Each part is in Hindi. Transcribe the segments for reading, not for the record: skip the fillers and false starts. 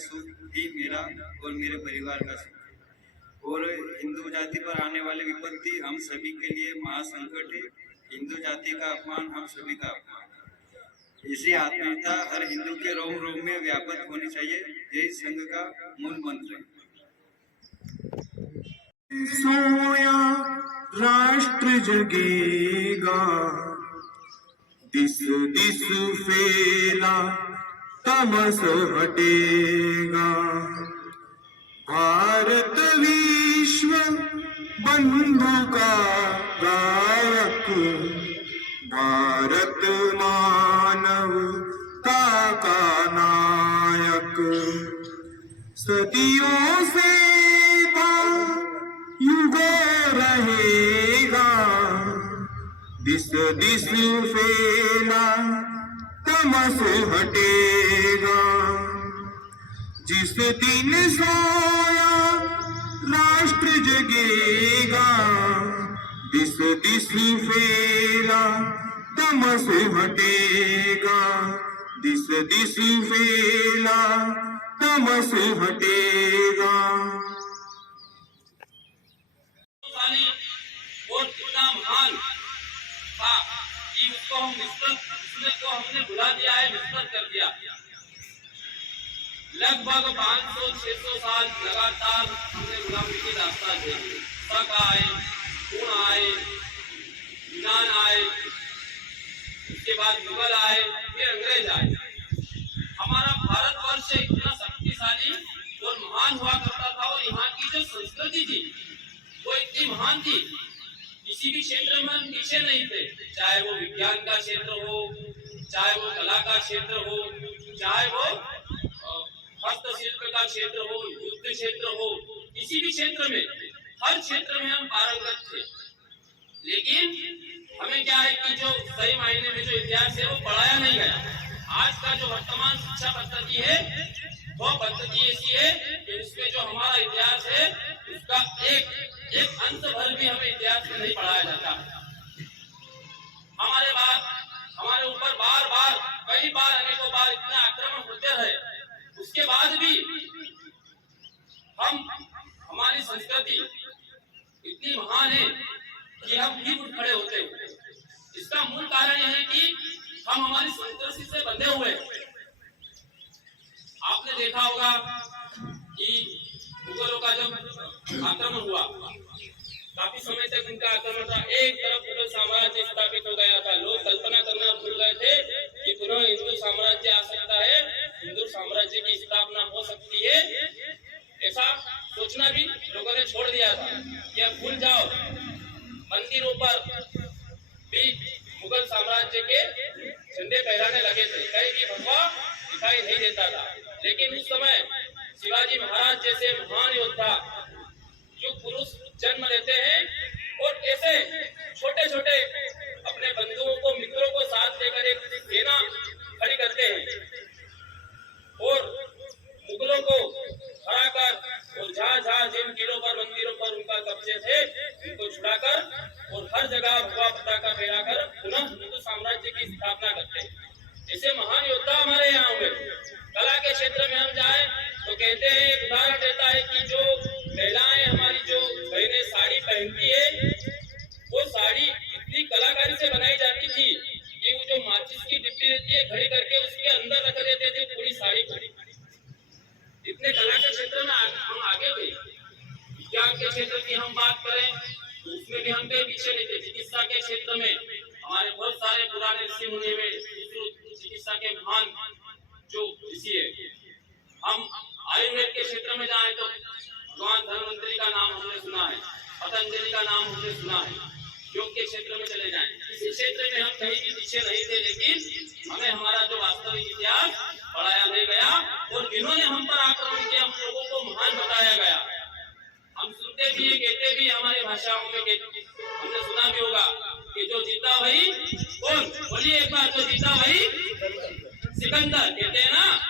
सुख ही मेरा और मेरे परिवार का सुख है। और हिंदू जाति पर आने वाली विपत्ति हम सभी के लिए महासंकट है। हिंदू जाति का अपमान हम सभी का अपमान है। इसी आत्मीयता हर हिंदू के रोम रोम में व्यापक होनी चाहिए। यही संघ का मूल मंत्र है। सोया राष्ट्र जगेगा, दिस दिस फैला तमस हटेगा। भारत विश्व बंधु का गायक, भारत मानवता का नायक। सदियों से युगों रहेगा, दिस दिस फैला तमस हटेगा। जिस दिन सोया राष्ट्र जगेगा, दिस दिस फैला तमस हटेगा। दिस दिस फैला तमस हटेगा। और इतना महान था कि उसको हमने भुला दिया है, विस्मृत कर दिया। लगभग 500-600 साल लगातार हमने गुलामी की दास्तान झेली। शक आए, खून आए, यूनान आए, उसके बाद मुगल आए, फिर अंग्रेज आए। हमारा भारतवर्ष इतना शक्तिशाली और महान हुआ करता था, और यहाँ की जो संस्कृति थी वो इतनी महान थी, किसी भी क्षेत्र में हम पीछे नहीं थे। चाहे वो विज्ञान का क्षेत्र हो, चाहे वो कला का क्षेत्र हो, चाहे वो हस्तशिल्प का क्षेत्र हो, युद्ध क्षेत्र हो, किसी भी क्षेत्र में, हर क्षेत्र में हम पारंगत थे। लेकिन हमें क्या है कि जो सही मायने में जो इतिहास है वो पढ़ाया नहीं गया। आज का जो वर्तमान शिक्षा पद्धति है वो पद्धति ऐसी है कि उसमें जो हमारा इतिहास है उसका एक अंश भर भी हमें इतिहास में नहीं पढ़ाया जाता। हमारे ऊपर बार बार कई बार अनेकों बार इतने आक्रमण होते रहे, उसके बाद भी हमारी संस्कृति इतनी महान है कि हम भी उठ खड़े होते हैं। इसका मूल कारण यह है कि हम हमारी संस्कृति से बंधे हुए। आपने देखा होगा कि मुगलों का जब आक्रमण हुआ, काफी समय तक उनका आक्रमण था। एक तरफ मुगल साम्राज्य स्थापित हो गया था, लोग कल्पना करना भूल गए थे कि पुनः हिंदू साम्राज्य आ सकता है, हिंदू साम्राज्य की स्थापना हो सकती है। ऐसा सोचना भी लोगों ने छोड़ दिया था कि अब भूल जाओ। मंदिरों पर भी मुगल साम्राज्य के झंडे फहराने लगे थे, कहीं भी भगवा दिखाई नहीं देता था। लेकिन उस समय शिवाजी महाराज जैसे महान योद्धा, युग पुरुष जन्म लेते हैं और ऐसे छोटे छोटे अपने बंधुओं को, मित्रों को साथ लेकर एक सेना खड़ी करते हैं और मुगलों को हराकर और जहाँ जिन किलों पर, मंदिरों पर उनका कब्जे थे उनको छुड़ाकर और हर जगह भगवा पताका फहराकर पुनः हिंदू साम्राज्य की स्थापना करते हैं। ऐसे महान योद्धा हमारे यहाँ हुए। कला के क्षेत्र में हम जाए तो कहते हैं, उदाहरण देता है कि जो महिलाएं हमारी, जो बहनें साड़ी पहनती है, वो साड़ी इतनी कलाकारी से बनाई जाती थी कि वो जो माचिस की डिब्बी रहती है खड़ी करके उसके अंदर रख देते थे पूरी साड़ी को। इतने कला के क्षेत्र में हम आगे हुए। विज्ञान के क्षेत्र की हम बात करें तो उसमें भी हम कहीं पीछे नहीं थे। चिकित्सा के क्षेत्र में हमारे बहुत सारे पुराने ऋषि मुनि में चिकित्सा के महान जो ऋषि है। हम आयुर्वेद के क्षेत्र में जाएं तो भगवान धन्वंतरी का नाम हमने सुना है, पतंजलि का नाम हमने सुना है। योग के क्षेत्र में चले जाएं, इस क्षेत्र में हम कहीं भी पीछे नहीं थे। लेकिन हमें हमारा जो वास्तविक इतिहास पढ़ाया नहीं गया और जिन्होंने हम पर आक्रमण किया हम लोगों को महान बताया गया। हम सुनते भी, कहते भी, हमारी भाषाओं में हमने सुना भी होगा कि जो जीता वही कौन, बोलिए एक बार, जो जीता वही सिकंदर, कहते हैं ना।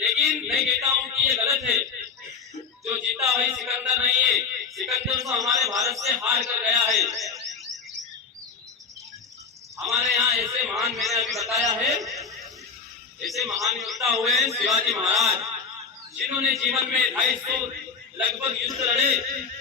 लेकिन मैं कहता हूँ कि ये गलत है। जो जीता वही सिकंदर नहीं है। सिकंदर तो हमारे भारत से हार कर गया है। हमारे यहाँ ऐसे महान, मैंने अभी बताया है, ऐसे महान योद्धा हुए शिवाजी महाराज। जिन्होंने जीवन में 250 लगभग युद्ध लड़े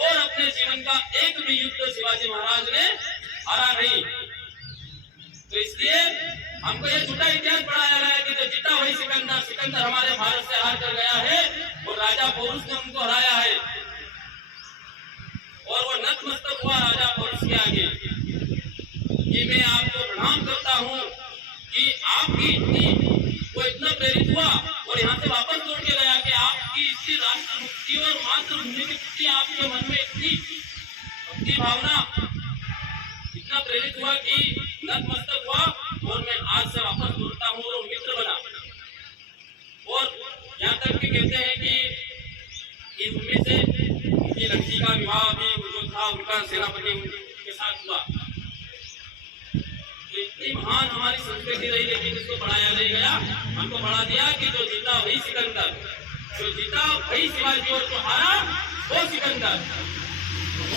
और अपने जीवन का एक भी युद्ध शिवाजी महाराज ने हारा नहीं। तो इसलिए हमको ये झूठा इतिहास पढ़ाया गया है कि जो जीता वही सिकंदर, सिकंदर हमारे भारत से हार कर गया है और राजा पोरुष ने उनको हराया है और वो नतमस्तक हुआ राजा पोरुष के आगे कि मैं आपको प्रणाम करता हूँ कि आपकी वो इतना प्रेरित हुआ और यहाँ से वापस लौट के गया कि आपकी इसी राष्ट्र मुक्ति और मातृभूमि के प्रति आपके मन में इतनी भक्ति भावना इतना प्रेरित हुआ कि नतमस्तक हुआ और मैं आज से वापस लौटता हूँ और मित्र बना। और यहाँ तक कि कहते हैं कि उनमें से उनकी लड़की का विवाह भी जो था उनका सेनापति के साथ हुआ। तो इतनी महान हमारी संस्कृति रही, लेकिन इसको पढ़ाया नहीं गया। हमको पढ़ा दिया कि जो जीता वही सिकंदर, जो जीता वही शिवाजी और जो हारा वो सिकंदर।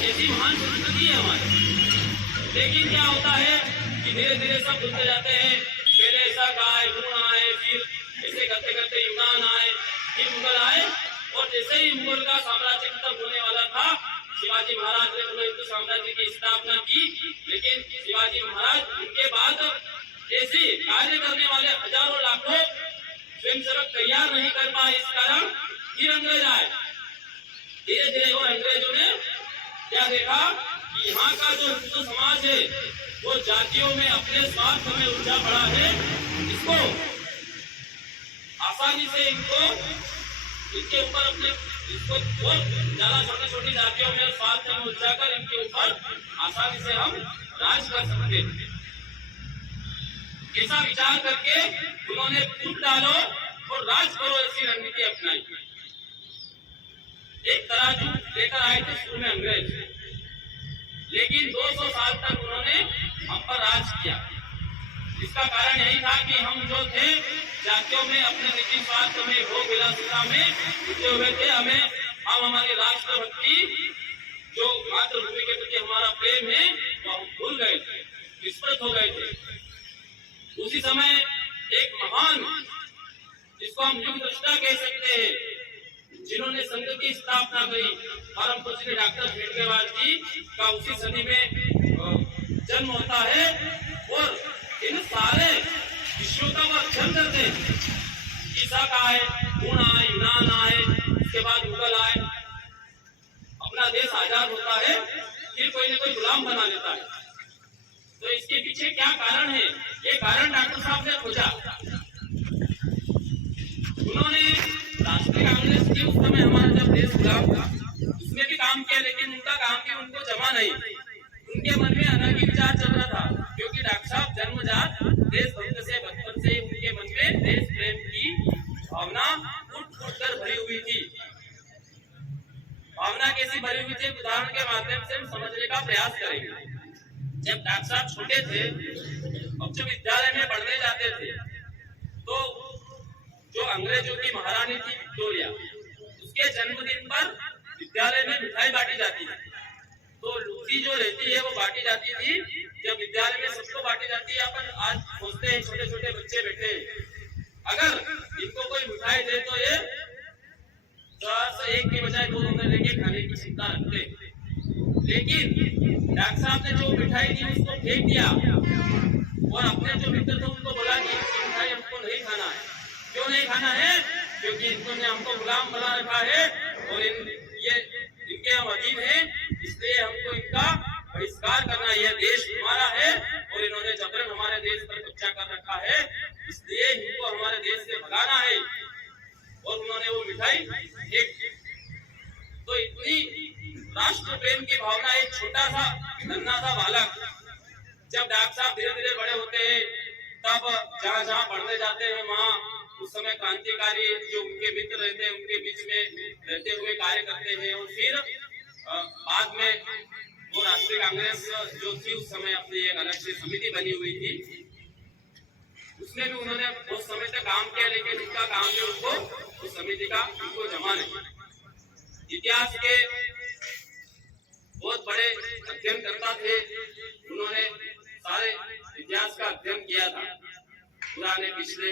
ऐसी महान संस्कृति है हमारी। लेकिन क्या होता है कि धीरे धीरे सब भूलते जाते हैं। पहले ऐसा कहा है, हुण आए, फिर ऐसे करते करते यूनान आए, फिर मुगल आए और जैसे ही मुगल का साम्राज्य खत्म होने वाला था शिवाजी महाराज ने पुनः हिंदू साम्राज्य की स्थापना की। लेकिन शिवाजी महाराज उनके बाद ऐसे कार्य करने वाले हजारों लाखों स्वयंसेवक तैयार नहीं कर पाए। इस कारण फिर अंग्रेज आए। धीरे धीरे और अंग्रेजों ने क्या देखा कि यहाँ का जो हिंदू समाज है वो जातियों में अपने स्वार्थ में उलझा पड़ा है। इसको आसानी से इनके ऊपर अपने इसको बहुत ज्यादा छोटी छोटी जातियों में स्वार्थ में उलझा कर इनके ऊपर आसानी से हम राज कर सकते हैं। ऐसा विचार करके उन्होंने फूट डालो और राज करो ऐसी रणनीति अपनाई। एक तराजू लेकर आए थे शुरू में अंग्रेज, लेकिन 200 साल तक उन्होंने हम पर राज किया। इसका कारण यही था कि हम जो थे जातियों में अपने निजी स्वार्थ में भोग विलासिता में उलझे हुए थे। हम हमारी राष्ट्रभक्ति जो मातृभूमि के प्रति हमारा प्रेम है वो हम भूल गए थे, विस्मृत हो गए थे। उसी समय एक महान जिसको हम युग दृष्टा कह सकते हैं, जिन्होंने संघ की स्थापना करी, परम पूज्य डॉक्टर हेडगेवार जी का उसी सदी में जन्म होता है और इन सारे विश्व का वो अध्ययन करते हैं। ईसा का आए, हुण आए, यूनान आए, उसके बाद मुगल आए, अपना देश आजाद होता है, फिर कोई न कोई गुलाम बना लेता है। तो इसके पीछे क्या कारण है? ये कारण डॉक्टर साहब ने खोजा। उन्होंने राष्ट्रीय कांग्रेस के उस समय हमारा जब देश गुलाम था उसमें भी काम किया, लेकिन उनका काम भी उनको जमा नहीं। उनके मन में अलग ही विचार चल रहा था, क्योंकि डॉक्टर साहब जन्मजात देशभक्त से बचपन से उनके मन में देश प्रेम की भावना उठ कर भरी हुई थी। भावना कैसी भरी हुई थी, उदाहरण के माध्यम से हम समझने का प्रयास करेंगे। जब डॉक्टर साहब छोटे थे, उच्च विद्यालय में पढ़ने जाते थे, तो जो अंग्रेजों की महारानी थी विक्टोरिया, उसके जन्मदिन पर विद्यालय में मिठाई बांटी जाती है। तो लूसी जो रहती है वो बांटी जाती थी। जब विद्यालय में सबको बांटी जाती है, अपन आज सोचते हैं छोटे छोटे बच्चे बैठे हैं, अगर इनको कोई मिठाई दे तो ये 1 की बजाय 2 लेके खाने की चिंता रखते। लेकिन डॉक्टर साहब ने जो मिठाई दी उसको फेंक दिया और अपने जो मित्र थे उनको बोला कि मिठाई हमको नहीं खाना है। क्यों नहीं खाना है? क्योंकि इन्होंने हमको गुलाम बना रखा है और इनके हम अधीन हैं, इसलिए हमको इनका बहिष्कार करना है। यह देश हमारा है और इन्होंने जबरन हमारे देश पर कब्जा कर रखा है, इसलिए इनको हमारे देश से भगाना है। और उन्होंने वो मिठाई फेंक दी। तो इतनी राष्ट्र प्रेम की भावना एक छोटा सा नन्हा सा बालक, जब डॉक्टर साहब धीरे धीरे बड़े होते हैं, तब जहाँ जहाँ पढ़ने जाते हैं वहाँ उस समय क्रांतिकारी जो उनके मित्र रहते हैं उनके बीच में रहते हुए कार्य करते हैं। और फिर बाद में वो राष्ट्रीय कांग्रेस जो थी उस समय अपनी एक अलग से समिति बनी हुई थी, उसमें भी उन्होंने बहुत समय तक काम किया, लेकिन उनका काम जो उनको उस समिति का उनको जमा नहीं। इतिहास के बहुत बड़े अध्ययन करता थे, उन्होंने सारे इतिहास का अध्ययन किया था पुराने पिछले,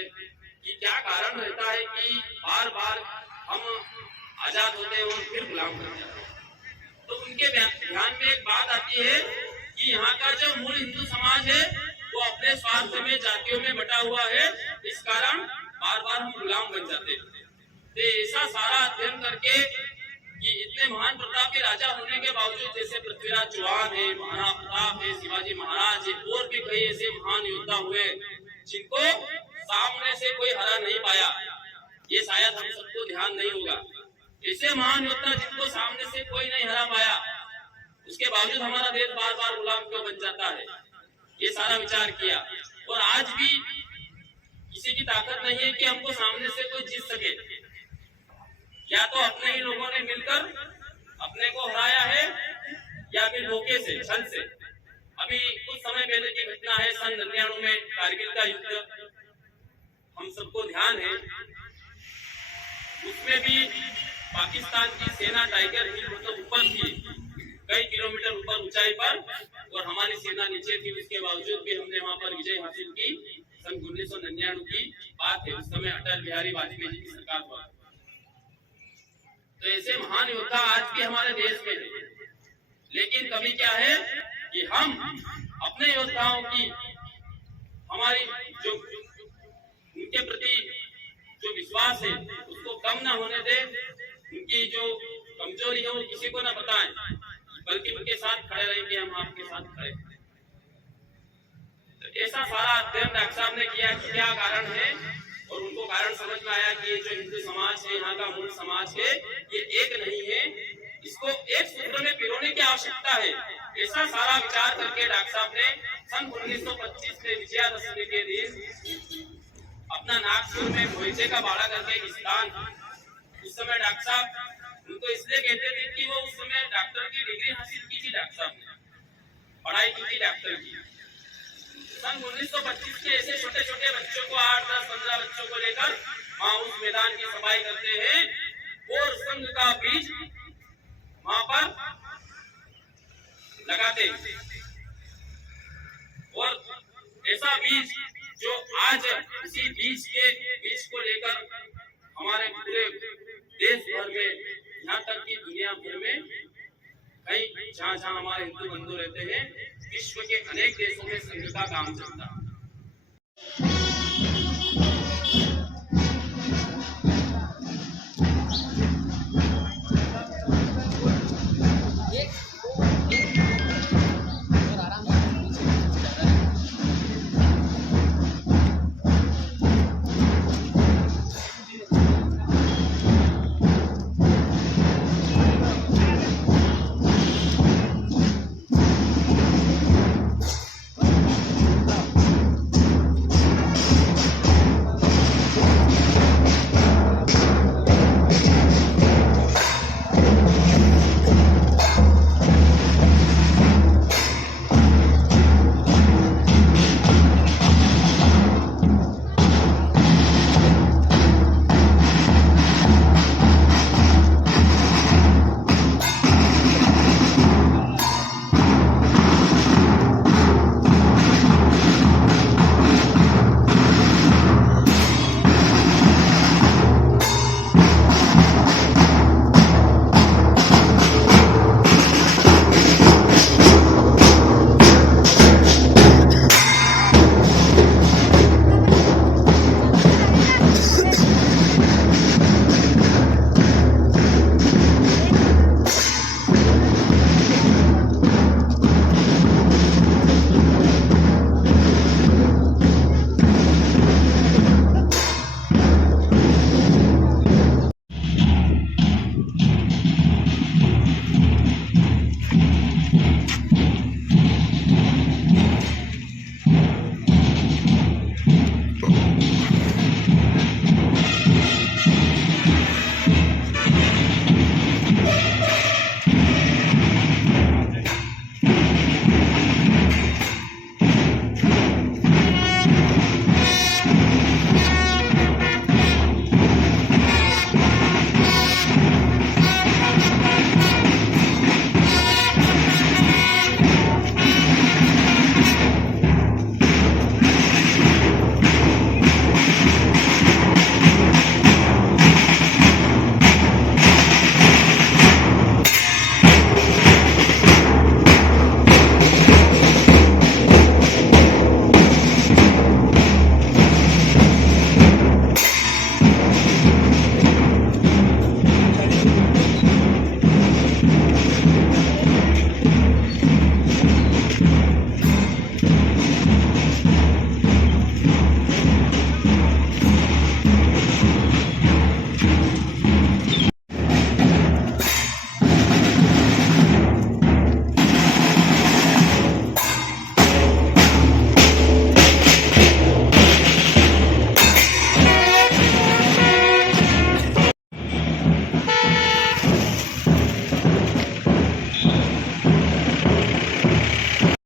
कि क्या कारण रहता है कि बार बार हम आजाद होते हैं और फिर गुलाम बन जाते हैं। तो उनके ध्यान में एक बात आती है कि यहाँ का जो मूल हिंदू समाज है वो अपने स्वार्थ में जातियों में बटा हुआ है, इस कारण बार बार हम गुलाम बन जाते हैं। तो ऐसा सारा अध्ययन करके कि इतने महान प्रतापी राजा होने के बावजूद, जैसे पृथ्वीराज चौहान है, महाराणा प्रताप है, शिवाजी महाराज है, और भी कई ऐसे महान योद्धा हुए जिनको सामने से कोई हरा नहीं पाया, ये शायद हम सबको ध्यान नहीं होगा। ऐसे महान योद्धा जिनको सामने से कोई नहीं हरा पाया, उसके बावजूद हमारा देश बार बार गुलाम क्यों बन जाता है, ये सारा विचार किया। और आज भी किसी की ताकत नहीं है कि हमको सामने से कोई जीत सके, या तो अपने ही लोगों ने मिलकर अपने को हराया है या फिर धोखे से, छल से। अभी कुछ समय पहले की घटना है, सन 99 में कारगिल का युद्ध, हम सबको ध्यान है। उसमें भी पाकिस्तान की सेना टाइगर हिल मतलब ऊपर थी, कई किलोमीटर ऊपर ऊंचाई पर, और हमारी सेना नीचे थी। उसके बावजूद भी हमने वहां पर विजय हासिल की। सन 1999 की बात है, उस समय अटल बिहारी वाजपेयी जी की सरकार हुआ। तो ऐसे महान योद्धा आज भी हमारे देश में है, लेकिन कभी क्या है कि हम अपने योद्धाओं की, हमारी जो उनके प्रति जो विश्वास है उसको कम ना होने दे, उनकी जो कमजोरी है वो किसी को ना बताएं, बल्कि उनके साथ खड़े रहेंगे, हम आपके साथ खड़े। तो ऐसा सारा अध्ययन डॉक्टर साहब ने किया कि क्या कारण है, और उनको कारण समझ में आया कि ये जो हिंदू समाज है, यहाँ का मूल समाज है, ये एक नहीं है, इसको एक सूत्र में पिरोने की आवश्यकता है। ऐसा सारा विचार करके डॉक्टर साहब ने सन 1925 में विजयादशमी के दिन अपना नागपुर में भोईचे का बाड़ा करके एक स्थान, उस समय डॉक्टर साहब उनको इसलिए कहते थे कि वो उस समय डॉक्टर की डिग्री हासिल की थी, डॉक्टर साहब ने पढ़ाई की थी डॉक्टर की। सन 1925 के ऐसे छोटे छोटे बच्चों को, 8, 10, 15 बच्चों को लेकर वहां उस मैदान की सफाई करते हैं, और संघ का बीज वहां पर लगाते हैं। और ऐसा बीज जो आज इसी बीज को लेकर हमारे पूरे देश भर में, यहाँ तक कि दुनिया भर में, कई जहाँ जहाँ हमारे हिंदू बंधु रहते हैं, विश्व के अनेक देशों में संघ का काम चलता है।